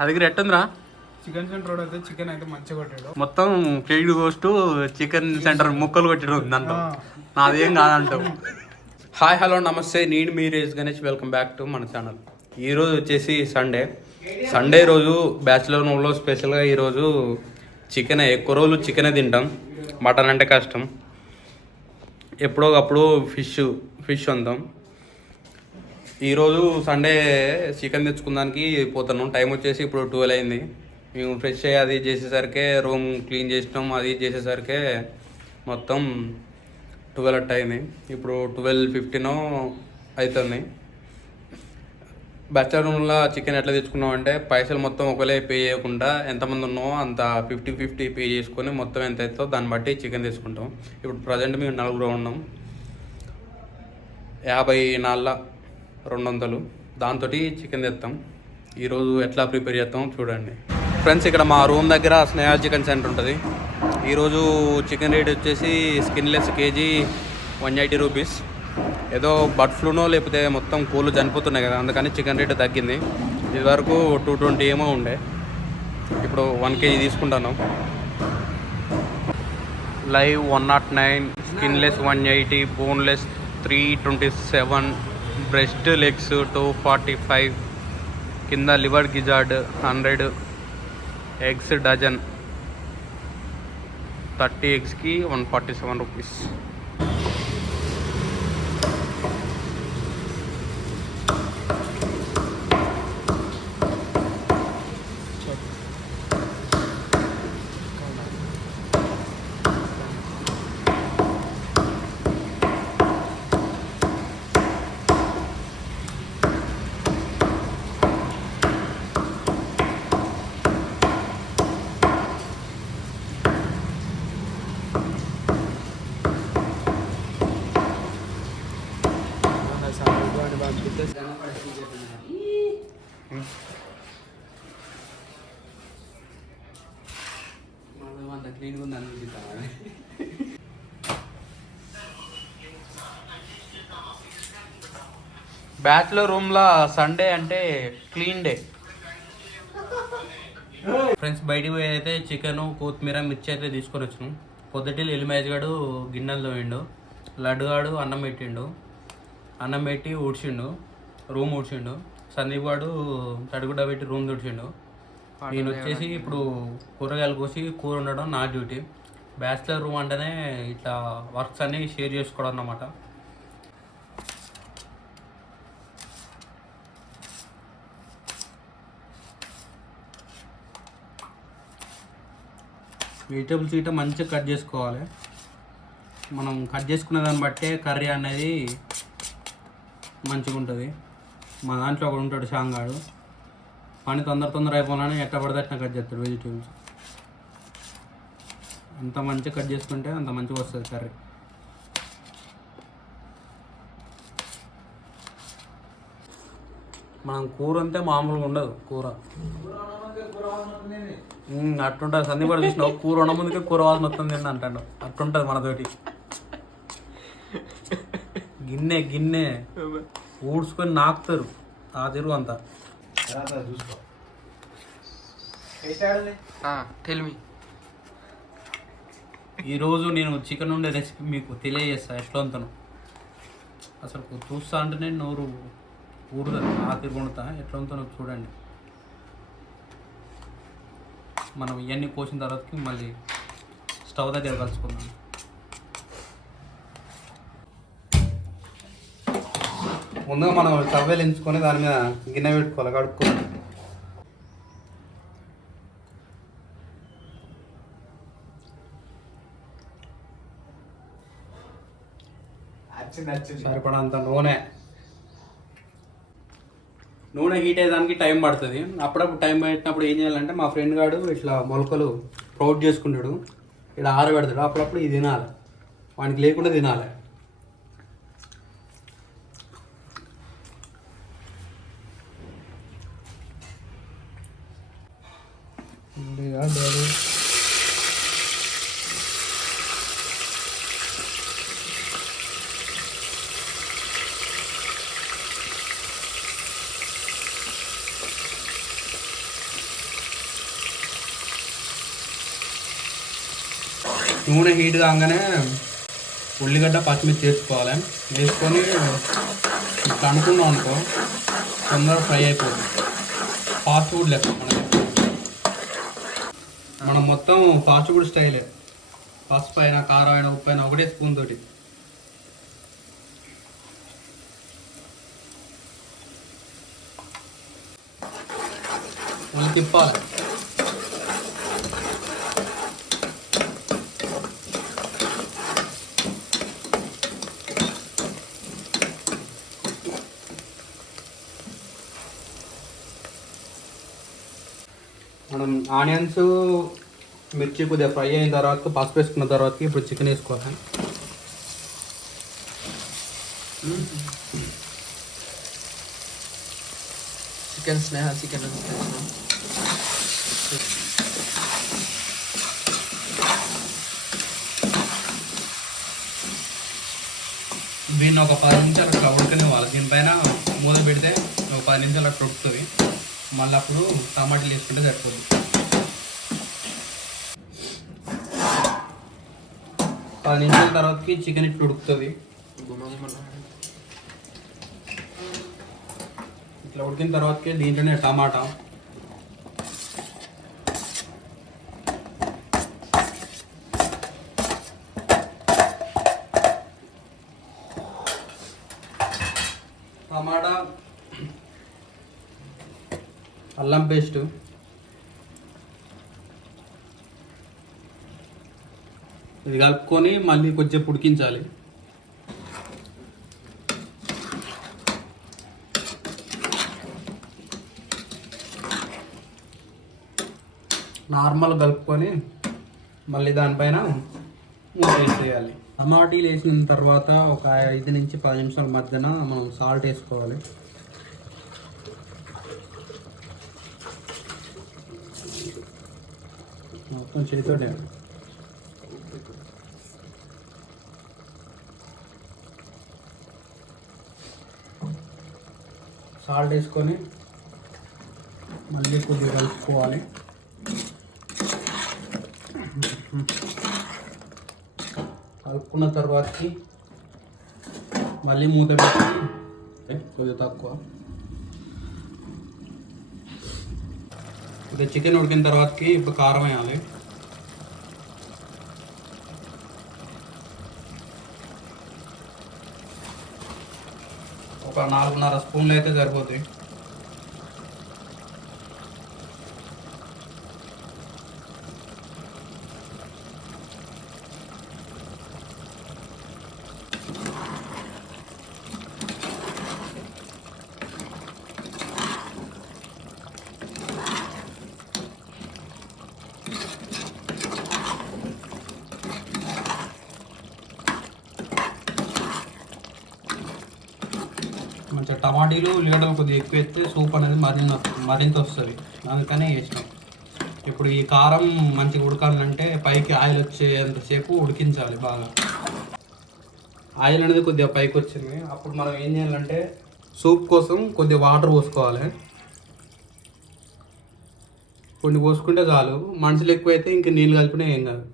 అది దగ్గర ఎట్టుందిరా చికెన్ సెంటర్ అయితే చికెన్ అయితే మంచిగా కొట్టాడు. మొత్తం ఫీడ్ కోస్ట్ చికెన్ సెంటర్ ముక్కలు కొట్టడం ఉంది దాంట్లో. నాదేం కాదంటావు. హాయ్ హలో నమస్తే. నేను మీ race Ganesh. Welcome back to మన ఛానల్. ఈరోజు వచ్చేసి సండే. సండే రోజు బ్యాచిలర్ రూమ్లో స్పెషల్గా ఈరోజు చికెన్ ఎక్కువ రోజులు చికెనే తింటాం. మటన్ అంటే కష్టం. ఎప్పుడో అప్పుడు ఫిష్ ఫిష్ వందాం ఈరోజు సండే చికెన్ తెచ్చుకుందానికి పోతాను టైం వచ్చేసి ఇప్పుడు ట్వెల్వ్ అయింది. మేము ఫ్రెష్ అయ్యి అది చేసేసరికి రూమ్ క్లీన్ చేసినాం. అది చేసేసరికి మొత్తం ట్వెల్వ్ అట్ అయింది. ఇప్పుడు ట్వెల్వ్ ఫిఫ్టీన్ అవుతుంది బ్యాచలర్ రూమ్లో చికెన్ ఎట్లా తెచ్చుకున్నాం అంటే పైసలు మొత్తం ఒకలే పే చేయకుండా ఎంతమంది ఉన్నామో అంత ఫిఫ్టీ ఫిఫ్టీ పే చేసుకొని మొత్తం ఎంత అవుతుందో దాన్ని బట్టి చికెన్ తీసుకుంటాం ఇప్పుడు ప్రజెంట్ మేము నలుగురు ఉన్నాం. యాభై నాలుగు రెండు వందలు దాంతో చికెన్ తెస్తాం ఈరోజు ఎట్లా ప్రిపేర్ చేస్తాం చూడండి. ఫ్రెండ్స్ ఇక్కడ మా రూమ్ దగ్గర స్నేహ చికెన్ సెంటర్ ఉంటుంది. ఈరోజు చికెన్ రేట్ వచ్చేసి skinless KG one eighty rupees. ఏదో బర్డ్ ఫ్లూనో లేకపోతే మొత్తం కోళ్ళు చనిపోతున్నాయి కదా అందుకని చికెన్ రేట్ తగ్గింది. ఇది వరకు టూ ట్వంటీ ఏమో ఉండే. ఇప్పుడు వన్ కేజీ తీసుకుంటాను. Live one naught nine skinless one eighty boneless three twenty seven breast legs two forty five కింద liver gizzard hundred eggs dozen thirty ఎగ్స్కి one forty seven rupees. క్లీన్గా ఉంది అనిపిస్తాను బ్యాచులర్ రూమ్లో Sunday అంటే క్లీన్ డే. ఫ్రెండ్స్ బయటికి పోయి అయితే chicken కొత్తిమీర మిర్చి అయితే తీసుకొని వచ్చినాం. పొద్దుటిల్లు ఎలిమేజ్ గాడు గిన్నెలు తోయిండు లడ్డుగాడు అన్నం పెట్టిండు అన్నం పెట్టి ఊడ్చిండు రూమ్ ఊడ్చిండు సందీప్ వాడు తడిగుడ్డ పెట్టి రూమ్ తుడిచిండు. నేను వచ్చేసి ఇప్పుడు కూరగాయలు కోసి కూర ఉండడం నా డ్యూటీ. బ్యాచిలర్ రూమ్ అంటేనే ఇట్లా వర్క్స్ అన్నీ షేర్ చేసుకోవడం అన్నమాట. వెజిటేబుల్స్ ఇట్లా మంచిగా కట్ చేసుకోవాలి. మనం కట్ చేసుకునే దాన్ని బట్టే కర్రీ అనేది మంచిగా ఉంటుంది మా దాంట్లో ఒకడు ఉంటాడు షాంగాడు. పని తొందర తొందర అయిపోవాలని ఎట్ట పడితే అట్లా కట్ చేస్తాడు వెజిటేబుల్స్ ఎంత మంచిగా కట్ చేసుకుంటే అంత మంచిగా వస్తుంది కర్రీ. మనం కూర అంతే మామూలుగా ఉండదు కూర. అట్టుంటుంది. సందీప్ కూడా చూసినావు? కూర ఉన్న ముందుకే కూర వాసన వస్తుంది అని అంటాడు. అట్టుంటుంది మనతోటి. గిన్నె గిన్నె. ఊడ్చుకొని నాకుతారు. ఆ తిరుగు అంతా. టెల్ మీ ఈరోజు నేను చికెన్ ఉండే రెసిపీ మీకు తెలియజేస్తా ఎట్లంతను అసలు చూస్తా అంటేనే నోరు ఊరు ఆఖరి కొనుతా. వండుతా చూడండి. మనం ఇవన్నీ కోసిన తర్వాతకి మళ్ళీ స్టవ్ దగ్గర కలుసుకుందాం. ముందుగా మనం స్టవ్ ఎంచుకొని దాని మీద గిన్నె పెట్టుకోవాలి కడుక్కోవాలి. సరిపడంత నూనె. నూనె హీట్ అయ్యేదానికి టైం పడుతుంది. అప్పుడప్పుడు టైం పెట్టినప్పుడు ఏం చేయాలంటే మా ఫ్రెండ్ గాడు ఇట్లా మొలకలు ప్రౌడ్ చేసుకుంటాడు. ఇక్కడ ఆరబెడతాడు. అప్పుడప్పుడు ఇది తినాలి. వానికి లేకుండా తినాలి. నూనె హీట్ కాగానే ఉల్లిగడ్డ పచ్చిమిర్చి వేసుకోవాలి వేసుకొని ఇట్లా అనుకున్నాం అనుకో తొందరగా ఫ్రై అయిపోతుంది ఫాస్ట్ ఫుడ్ లెక్క మనకి. మనం మొత్తం ఫాస్ట్ ఫుడ్ స్టైలే పసుపు అయినా కారం అయినా ఉప్పు అయినా ఒకటే స్పూన్ తోటి. వాళ్ళకి తిప్పాలి. మనం ఆనియన్స్ మిర్చి కొద్దిగా ఫ్రై అయిన తర్వాత పసుపు వేసుకున్న తర్వాత ఇప్పుడు చికెన్ వేసుకోవాలి. చికెన్ స్నేహ చికెన్ దీన్ని ఒక పది నిమిషాలు అట్లా ఉడకనివ్వాలి. దీనిపైన మూత పెడితే ఒక పది నిమిషాలు అట్లా ఉడుకుతుంది. మళ్ళీ అప్పుడు టమాటాలు వేసుకుంటే సరిపోతుంది పది నిమిషాల తర్వాతకి చికెన్ ఇట్లా ఉడుకుతుంది. ఇట్లా ఉడికిన తర్వాతకి దీంట్లోనే టమాటా. టమాటా అల్లం పేస్ట్. ఇది కలుపుకొని మళ్ళీ కొంచెం ఉడికించాలి. నార్మల్ కలుపుకొని మళ్ళీ దానిపైన మూత వేసేయాలి. టమాటీలు వేసిన తర్వాత ఒక ఐదు నుంచి పది నిమిషాల మధ్యన మనం సాల్ట్ వేసుకోవాలి. మొత్తం చేతితోటే సాల్ట్ వేసుకొని మళ్ళీ కొద్దిగా కలుపుకోవాలి. కలుపుకున్న తర్వాతకి మళ్ళీ మూత పెట్టి కొద్దిగా తక్కువ. ఇది చికెన్ ఉడికిన తర్వాతకి ఇప్పుడు కారం వేయాలి. ఒక నాలుగున్నర స్పూన్లు అయితే సరిపోతాయి మంచిగా టమాటీలు ఉల్లిగడ్డలు కొద్దిగా ఎక్కువ వేస్తే సూప్ అనేది మరింత మరింత వస్తుంది. అందుకనే వేసినాం ఇప్పుడు ఈ కారం మంచిగా ఉడకాలంటే పైకి ఆయిల్ వచ్చేంతసేపు ఉడికించాలి బాగా. ఆయిల్ అనేది కొద్దిగా పైకి వచ్చింది. అప్పుడు మనం ఏం చేయాలంటే సూప్ కోసం కొద్దిగా వాటర్ పోసుకోవాలి. కొన్ని పోసుకుంటే చాలు. మనుషులు ఎక్కువైతే ఇంక నీళ్ళు కలిపినా ఏం కాదు.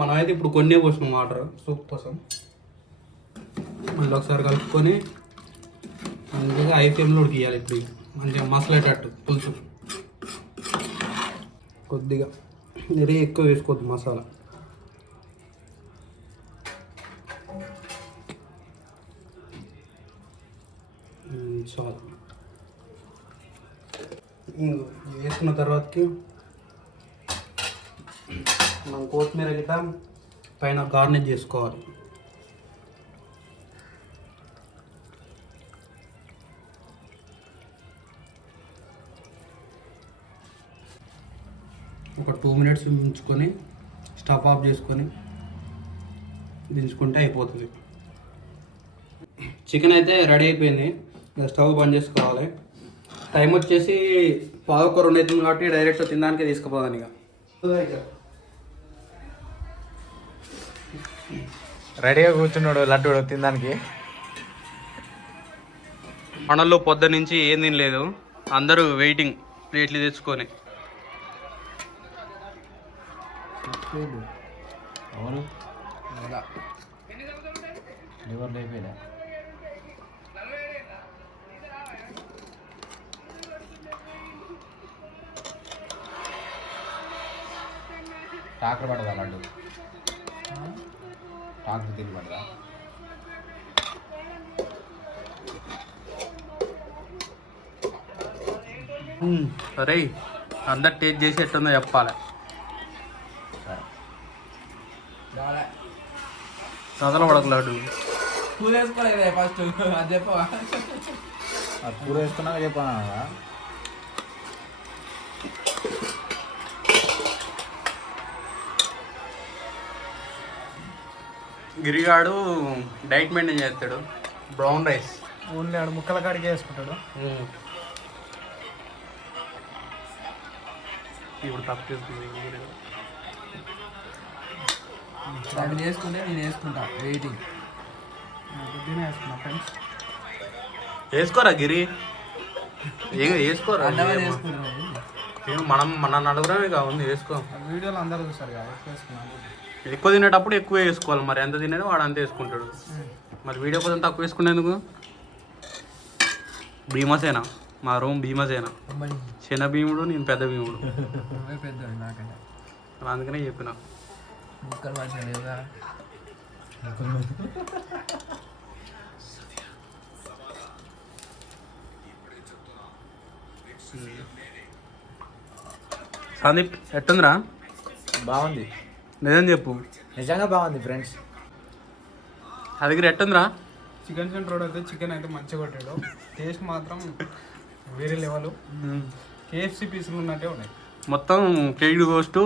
మనమైతే ఇప్పుడు కొన్నే పోసినాం వాటర్ సూప్ కోసం. మళ్ళీ ఒకసారి కలుపుకొని మంచిగా ఐ ఫ్లేమ్లో ఉడికియాలి ఇప్పుడు మంచిగా మసలేటట్టు పులుసు. కొద్దిగా. మరీ ఎక్కువ వేసుకోవద్దు మసాలా. చాలు. వేసుకున్న తర్వాతకి మనం కొత్తిమీర గిట్ట పైన గార్నిష్ చేసుకోవాలి. ఒక టూ మినిట్స్ ఉంచుకొని స్టవ్ ఆఫ్ చేసుకొని దించుకుంటే అయిపోతుంది. చికెన్ అయితే రెడీ అయిపోయింది. ఇంకా స్టవ్ బంద్ చేసుకోవాలి. టైం వచ్చేసి పావుకూర రెండు అవుతుంది కాబట్టి డైరెక్ట్ తినడానికే తీసుకుపోదాను ఇక. రెడీగా కూర్చున్నాడు లడ్డు తినడానికి. మనల్లో పొద్దు నుంచి ఏం తినలేదు. అందరూ వెయిటింగ్ ప్లేట్లు తెచ్చుకొని. ఎవరు అలా. ఎవరు లేపేలే? ట్రాక్టర్ పడదా లడ్డు? ట్రాక్టర్ తిరిగి పడదా? సరే అందరు టేస్ట్ చేసి ఎట్టుందో చెప్పాలి సరే చదల పడకలాడు పూలు వేసుకోలేదు ఫస్ట్. అది చెప్పవా? కూర వేసుకున్నాక చెప్పాను? గిరిగాడు డైట్ మెయింటైన్ చేస్తాడు. Brown rice. ఓన్లీ ఆడు ముక్కల కాడికి వేసుకుంటాడు. ఇప్పుడు తప్పేస్తుంది దాన్ని వేసుకుంటే నేను వేసుకుంటా వెయిటింగ్ బుద్ధినే వేసుకున్నా ఫ్రెండ్స్ వేసుకోరా గిరి? వేసుకోరా? మనం మన నలుగురమే కావుంది వేసుకో. వీడియోలో అందరూ చూస్తారు కదా ఎక్కువ వేసుకున్నాను. ఎక్కువ తినేటప్పుడు ఎక్కువ వేసుకోవాలి మరి ఎంత తినేది వాడు అంత వేసుకుంటాడు. మరి వీడియో కోసం తక్కువ వేసుకునేందుకు? భీమసేన మా రూమ్ భీమసేన. చిన్న భీముడు నేను పెద్ద భీముడు పెద్ద అందుకనే చెప్పిన. ముక్కలు మంచిగా లేదా సందీప్ ఎట్టుందిరా? బాగుంది. నిజం చెప్పు. నిజంగా బాగుంది ఫ్రెండ్స్ అది దగ్గర ఎట్టుందిరా చికెన్ సెంటర్ అయితే చికెన్ అయితే మంచిగా కొట్టాడు. టేస్ట్ మాత్రం వేరే లెవెల్ కేఎఫ్సి పీసులు ఉన్నట్టే ఉన్నాయి. మొత్తం కేజీ కోస్ట్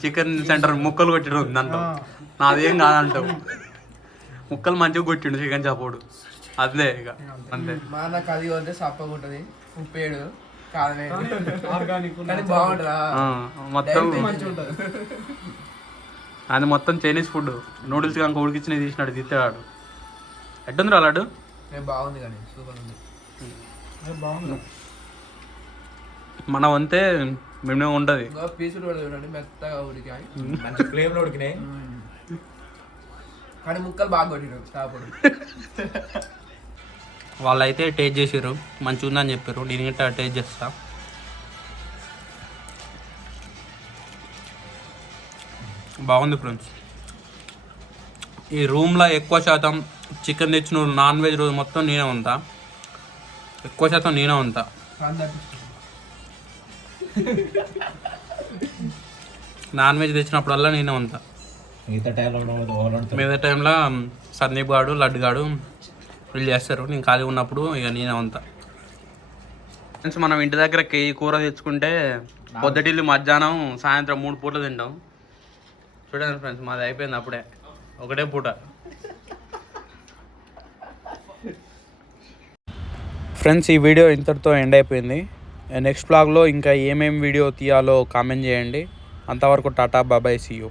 చికెన్ సెంటర్ ముక్కలు కొట్టిడు దాంట్లో. నాదేం కాదంటావు. ముక్కలు మంచిగా కొట్టిండు చికెన్ చాపోడు అదే ఇక అంతే. మా నాకు అది వద్దే సప్పగా ఉంటుంది ఉప్పేడు మొత్తం అది మొత్తం చైనీస్ ఫుడ్ నూడిల్స్ కనుక ఉడికిచ్చిన తీసినాడు తీస్తాడు ఎట్టుంది రాలాడు బాగుంది కానీ సూపర్ ఉంది. బాగుంది. మన వంతే మేమే ఉంటుంది. ఇంకా పీసులు కూడా చూడండి మెత్తగా ఉడికాయి. మంచి ఫ్లేమ్లో ఉడికినాయి. కానీ ముక్కలు బాగా కొట్టినారు చాపడు వాళ్ళైతే టేస్ట్ చేసారు మంచిగా ఉందని చెప్పారు నేను గిట్ట టేస్ట్ చేస్తా. బాగుంది ఫ్రెండ్స్. ఈ రూమ్లో ఎక్కువ శాతం చికెన్ తెచ్చిన నాన్ వెజ్ రోజు మొత్తం నేనే ఉంటా. ఎక్కువ శాతం నేనే ఉంటా. నాన్ వెజ్ తెచ్చినప్పుడల్లా నేనే ఉంటా మిగతా టైంలో మిగతా టైంలో సందీప్ గాడు లడ్డు గాడు వీళ్ళు చేస్తారు. నేను ఖాళీ ఉన్నప్పుడు ఇక నేనే ఉంటా ఫ్రెండ్స్ మనం ఇంటి దగ్గర కేజీ కూర తెచ్చుకుంటే పొద్దుటిల్లు మధ్యాహ్నం సాయంత్రం మూడు పూటలు తింటాం. చూడండి ఫ్రెండ్స్ మాది అయిపోయింది అప్పుడే. ఒకటే పూట. ఫ్రెండ్స్ ఈ వీడియో ఇంతటితో ఎండ్ అయిపోయింది. నెక్స్ట్ బ్లాగ్లో ఇంకా ఏమేమి వీడియో తీయాలో కామెంట్ చేయండి. అంతవరకు టాటా బాబాయ్ సీ యూ